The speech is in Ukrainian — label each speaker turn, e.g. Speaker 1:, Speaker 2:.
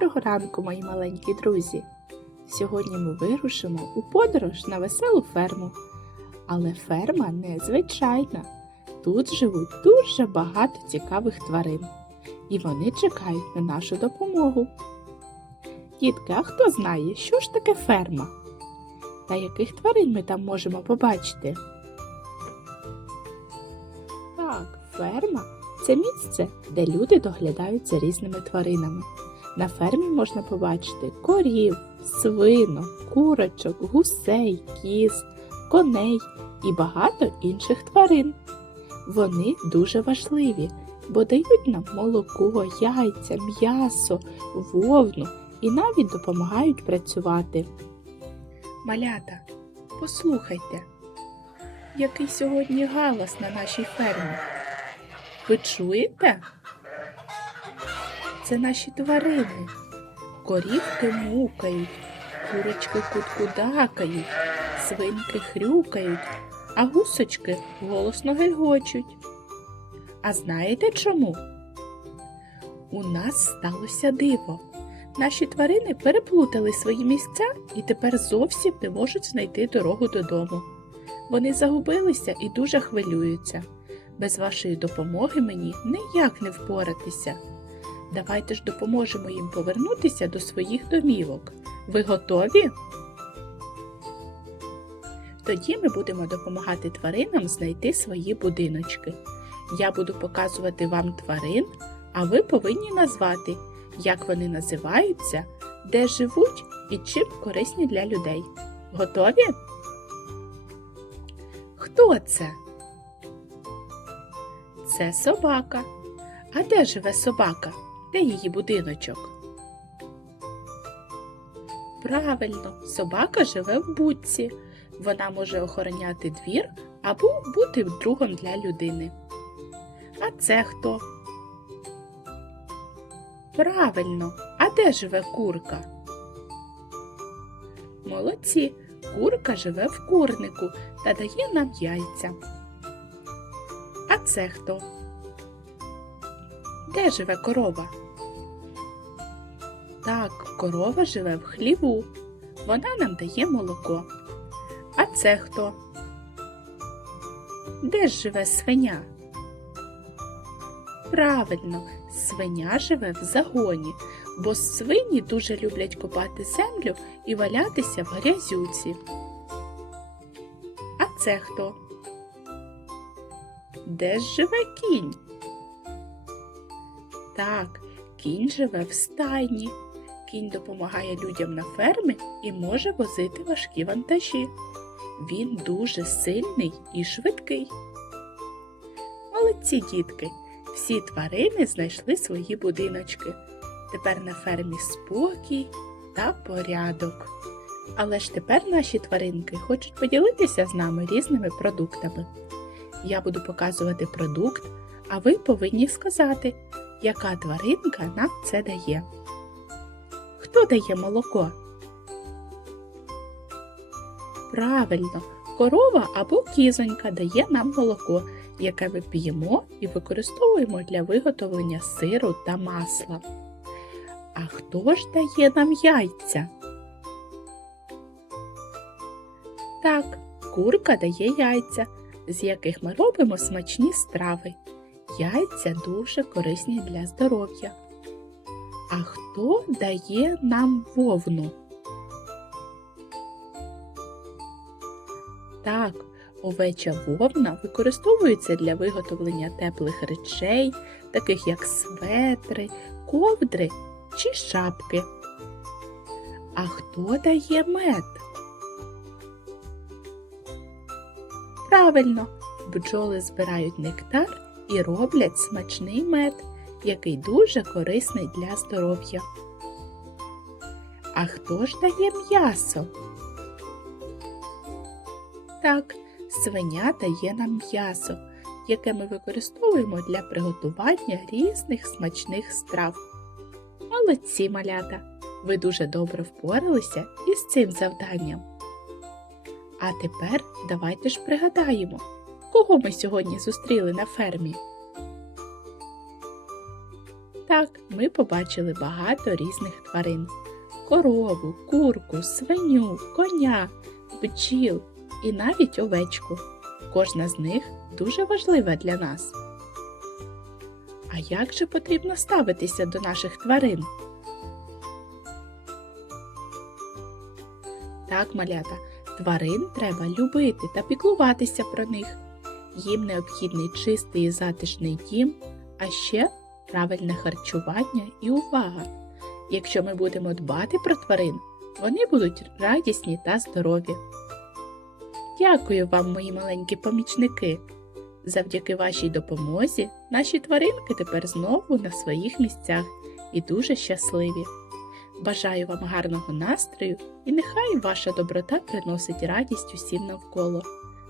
Speaker 1: Доброго ранку, мої маленькі друзі! Сьогодні ми вирушимо у подорож на веселу ферму. Але ферма незвичайна. Тут живуть дуже багато цікавих тварин, і вони чекають на нашу допомогу. Дітки, а хто знає, що ж таке ферма? Та яких тварин ми там можемо побачити? Так, ферма це місце, де люди доглядають за різними тваринами. На фермі можна побачити корів, свинок, курочок, гусей, кіз, коней і багато інших тварин. Вони дуже важливі, бо дають нам молоко, яйця, м'ясо, вовну і навіть допомагають працювати. Малята, послухайте, який сьогодні галас на нашій фермі. Ви чуєте? Це наші тварини. Корівки мукають, курочки куткудакають, свинки хрюкають, а гусочки голосно гельгочуть. А знаєте чому? У нас сталося диво. Наші тварини переплутали свої місця і тепер зовсім не можуть знайти дорогу додому. Вони загубилися і дуже хвилюються. Без вашої допомоги мені ніяк не впоратися. Давайте ж допоможемо їм повернутися до своїх домівок. Ви готові? Тоді ми будемо допомагати тваринам знайти свої будиночки. Я буду показувати вам тварин, а ви повинні назвати, як вони називаються, де живуть і чим корисні для людей. Готові? Хто це? Це собака. А де живе собака? Де її будиночок? Правильно, собака живе в будці. Вона може охороняти двір або бути другом для людини. А це хто? Правильно, а де живе курка? Молодці, курка живе в курнику та дає нам яйця. А це хто? Де живе корова? Так, корова живе в хліву. Вона нам дає молоко. А це хто? Де ж живе свиня? Правильно, свиня живе в загоні, бо свині дуже люблять копати землю і валятися в грязюці. А це хто? Де ж живе кінь? Так, кінь живе в стайні. Кінь допомагає людям на фермі і може возити важкі вантажі. Він дуже сильний і швидкий. Молодці дітки, всі тварини знайшли свої будиночки. Тепер на фермі спокій та порядок. Але ж тепер наші тваринки хочуть поділитися з нами різними продуктами. Я буду показувати продукт, а ви повинні сказати, яка тваринка нам це дає. Хто дає молоко? Правильно, корова або кізонька дає нам молоко, яке ми п'ємо і використовуємо для виготовлення сиру та масла. А хто ж дає нам яйця? Так, курка дає яйця, з яких ми робимо смачні страви. Яйця дуже корисні для здоров'я. А хто дає нам вовну? Так, овеча вовна використовується для виготовлення теплих речей, таких як светри, ковдри чи шапки. А хто дає мед? Правильно, бджоли збирають нектар і роблять смачний мед, який дуже корисний для здоров'я. А хто ж дає м'ясо? Так, свиня дає нам м'ясо, яке ми використовуємо для приготування різних смачних страв. Молодці малята! Ви дуже добре впоралися із цим завданням. А тепер давайте ж пригадаємо, кого ми сьогодні зустріли на фермі. Так, ми побачили багато різних тварин: корову, курку, свиню, коня, бджіл і навіть овечку. Кожна з них дуже важлива для нас. А як же потрібно ставитися до наших тварин? Так, малята, тварин треба любити та піклуватися про них. Їм необхідний чистий і затишний дім, а ще правильне харчування і увага. Якщо ми будемо дбати про тварин, вони будуть радісні та здорові. Дякую вам, мої маленькі помічники. Завдяки вашій допомозі наші тваринки тепер знову на своїх місцях і дуже щасливі. Бажаю вам гарного настрою і нехай ваша доброта приносить радість усім навколо.